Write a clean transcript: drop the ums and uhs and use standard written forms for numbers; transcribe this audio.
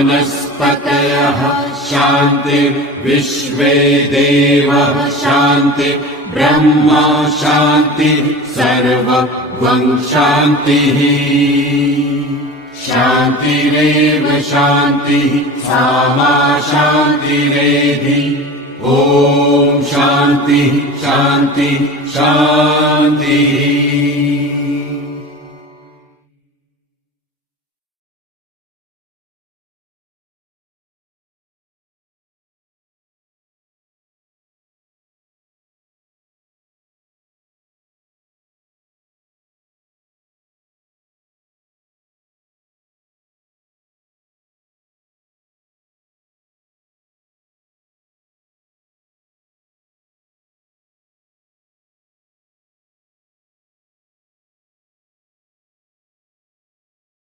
वनस्पतयः शान्तिर्विश्वे देवः शान्तिः ब्रह्मा शान्तिः सर्वं शान्तिः शान्तिरेव शान्तिः सामा शान्तिरेधि ॐ शान्तिः शान्तिः शान्तिः।